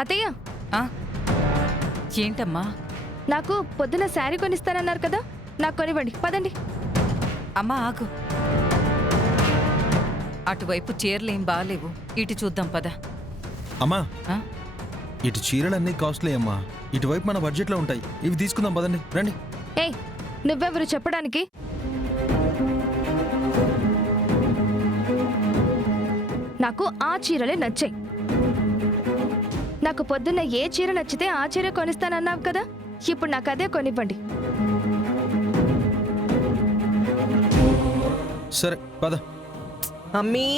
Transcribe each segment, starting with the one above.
అత్తయ్య, ఆ? ఏంటమ్మా? నాకు పొద్దున శారీ కొనిస్తానన్నారు కదా, నాకు కొనివ్వండి. పదండి. అమ్మా ఆగు. అటువైపు చీరలేం బాలేవు, ఇటు చూద్దాం పద. అమ్మా, ఆ? ఇటు చీరలన్నీ కాస్ట్లీ అమ్మా. ఇటువైపు మన బడ్జెట్లో ఉంటాయి. ఇవి తీసుకుందాం పదండి, రండి. ఏయ్, నువ్వెవరు చెప్పడానికి? నాకు ఆ చీరలే నచ్చాయి. నాకు పొద్దున్న ఏ చీర నచ్చితే ఆ చీర కొనిస్తానన్నావు కదా, ఇప్పుడు నాకు అదే కొనివ్వండి. సరే పద. అమ్మీ,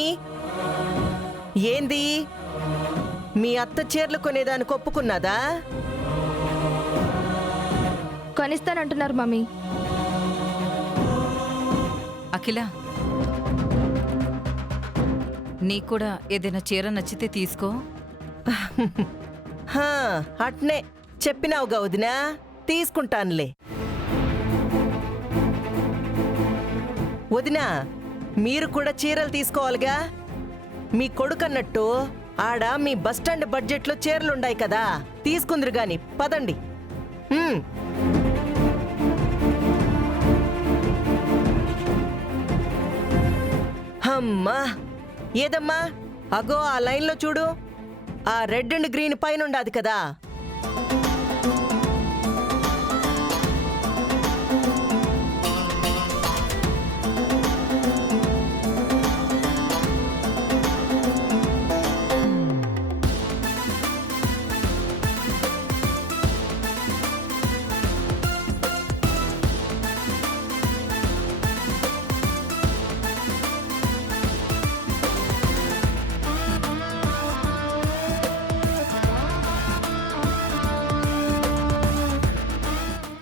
ఏంది మీ అత్త చీరలు కొనేదానికి ఒప్పుకున్నదా? కొనిస్తానంటున్నారు మమ్మీ. అఖిల, నీకు కూడా ఏదైనా చీర నచ్చితే తీసుకో. హా, అట్నే చెప్పినావుగా వదినా, తీసుకుంటానులే. వదినా, మీరు కూడా చీరలు తీసుకోవాలిగా. మీ కొడుకన్నట్టు ఆడ మీ బస్టాండ్ బడ్జెట్లో చీరలుండాయి కదా, తీసుకుందరు గాని పదండి. అమ్మా, ఏదమ్మా, అగో ఆ లైన్లో చూడు, ఆ రెడ్ అండ్ గ్రీన్ పైన ఉండాది కదా.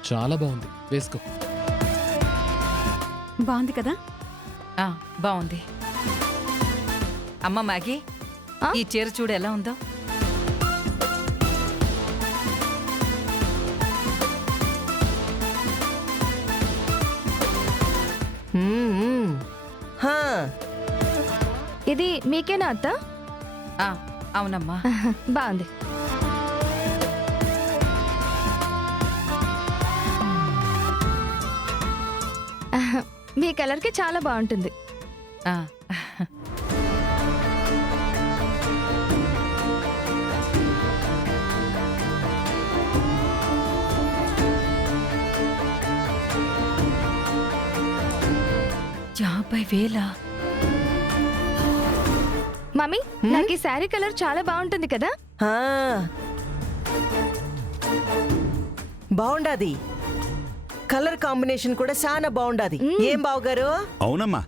చాలా బాగుంది, వేసుకో. బాగుంది కదా? ఆ, బాగుంది. అమ్మ మ్యాగీ, ఆ? ఈ చీర చూడు ఎలా ఉందో. హా, ఇది మీకేనా అత్త? ఆ, అవునమ్మా. బాగుంది. మీ కలర్కి చాలా బాగుంటుంది. ఆ, $50,000. మమ్మీ, నాకు ఈ శారీ కలర్ చాలా బాగుంటుంది కదా. హా. బాగుండాది. కలర్ కాంబినేషన్ కూడా చాలా బాగుండాది. ఏం బావగారు? అవునమ్మా.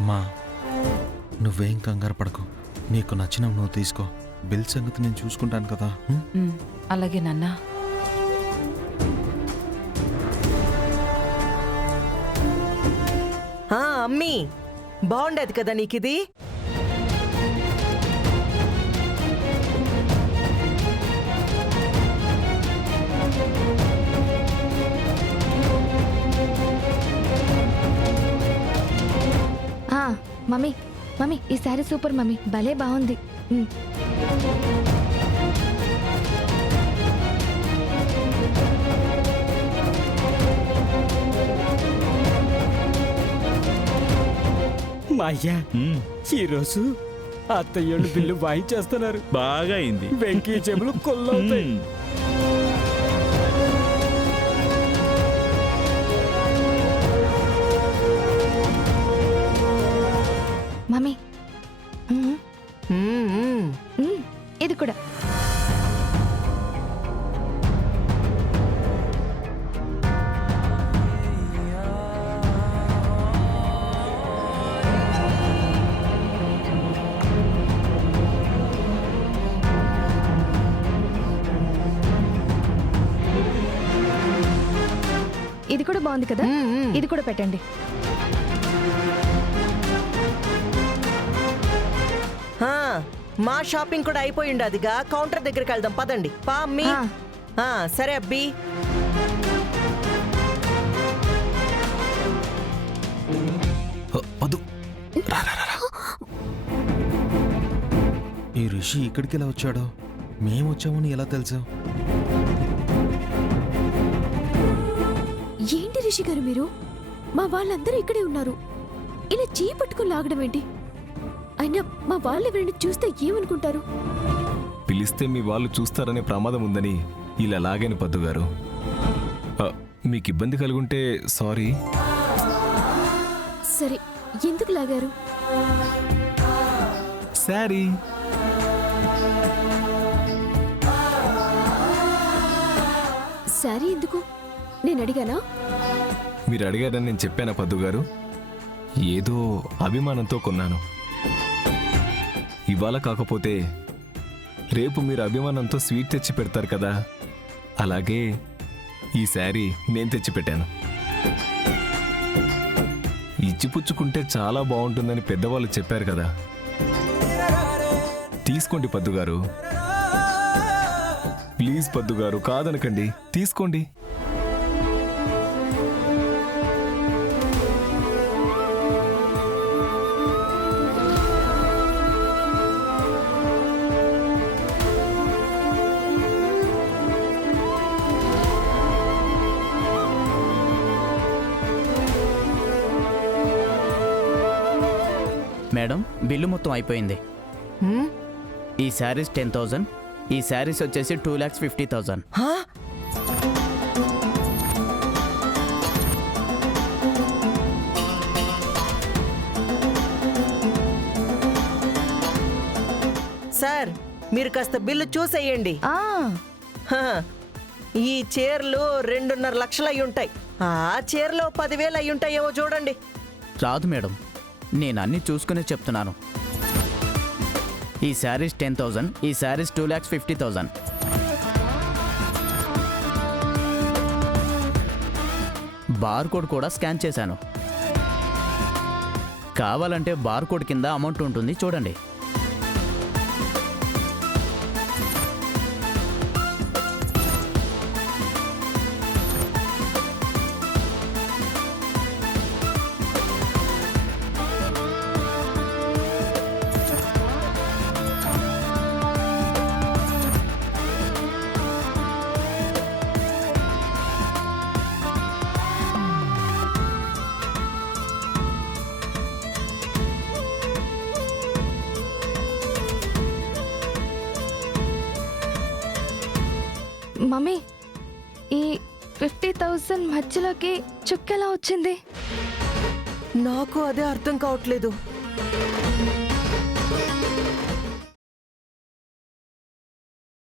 అమ్మా, నువ్వేం కంగారు పడకు. నీకు నచ్చినవి నువ్వు తీసుకో. బిల్ సంగతి నేను చూసుకుంటాను కదా. అలాగే నాన్నా. అమ్మీ, బాగుండేది కదా నీకిది. మమ్మీ, మమ్మీ, ఈ శారీ సూపర్ మమ్మీ, భలే బాగుంది. మా అయ్యా, ఈరోజు అత్తయ్యోళ్ళు బిల్లు వాయించేస్తున్నారు. బాగా అయింది. వెంకీ చెవులు కొల్లవుతాయి. మమ్మీ, ఇది కూడా. ఇది కూడా బాగుంది కదా, ఇది కూడా పెట్టండి. మా షాపింగ్ కూడా అయిపోయింది. అదిగా కౌంటర్ దగ్గరికి వెళ్దాం పదండి. పా అమ్మీ. సరే అబ్బి. వద్దు రా, రా, రా, రా. ఈ రిషి ఇక్కడికి ఎలా వచ్చాడో మేము వచ్చామని ఎలా తెలుసు? ఏంటి రిషి గారు మీరు? మా వాళ్ళందరూ ఇక్కడే ఉన్నారు. ఇలా చేయి పట్టుకుని లాగడం ఏంటి? అయినా మా వాళ్ళు ఎవరిని చూస్తే ఏమనుకుంటారు? పిలిస్తే మీ వాళ్ళు చూస్తారనే ప్రమాదం ఉందని ఇలా లాగాను పద్దుగారు. మీకు ఇబ్బంది కలుగుంటే సారీ. సరే, ఎందుకు లాగారు? సారీ. సారీ ఎందుకు? నేను అడిగానా? మీరు అడిగారని నేను చెప్పానా పద్దుగారు? ఏదో అభిమానంతో కొన్నాను. ఇవాళ కాకపోతే రేపు మీరు అభిమానంతో స్వీట్ తెచ్చి పెడతారు కదా, అలాగే ఈ శారీ నేను తెచ్చి పెట్టాను. ఇచ్చిపుచ్చుకుంటే చాలా బాగుంటుందని పెద్దవాళ్ళు చెప్పారు కదా. తీసుకోండి పద్దుగారు, ప్లీజ్ పద్దుగారు, కాదనకండి, తీసుకోండి. మేడం, బిల్లు మొత్తం అయిపోయింది. ఈ శారీస్ 10,000, ఈ శారీస్ వచ్చేసి 2,50,000. హా? సార్, మీరు కాస్త బిల్లు చూసేయండి. ఆ హా, ఈ చీరలు 2.5 లక్షలు అయి ఉంటాయి. ఆ చీరలో 10,000 అయి ఉంటాయేమో చూడండి. రాదు మేడం, నేను అన్ని చూసుకునే చెప్తున్నాను. ఈ శారీస్ 10,000, ఈ శారీస్ 2,50,000. బార్ కోడ్ కూడా స్కాన్ చేశాను. కావాలంటే బార్ కోడ్ కింద అమౌంట్ ఉంటుంది, చూడండి. మమ్మీ, ఈ 50,000 మధ్యలోకి చుక్కెలా వచ్చింది? నాకు అదే అర్థం కావట్లేదు.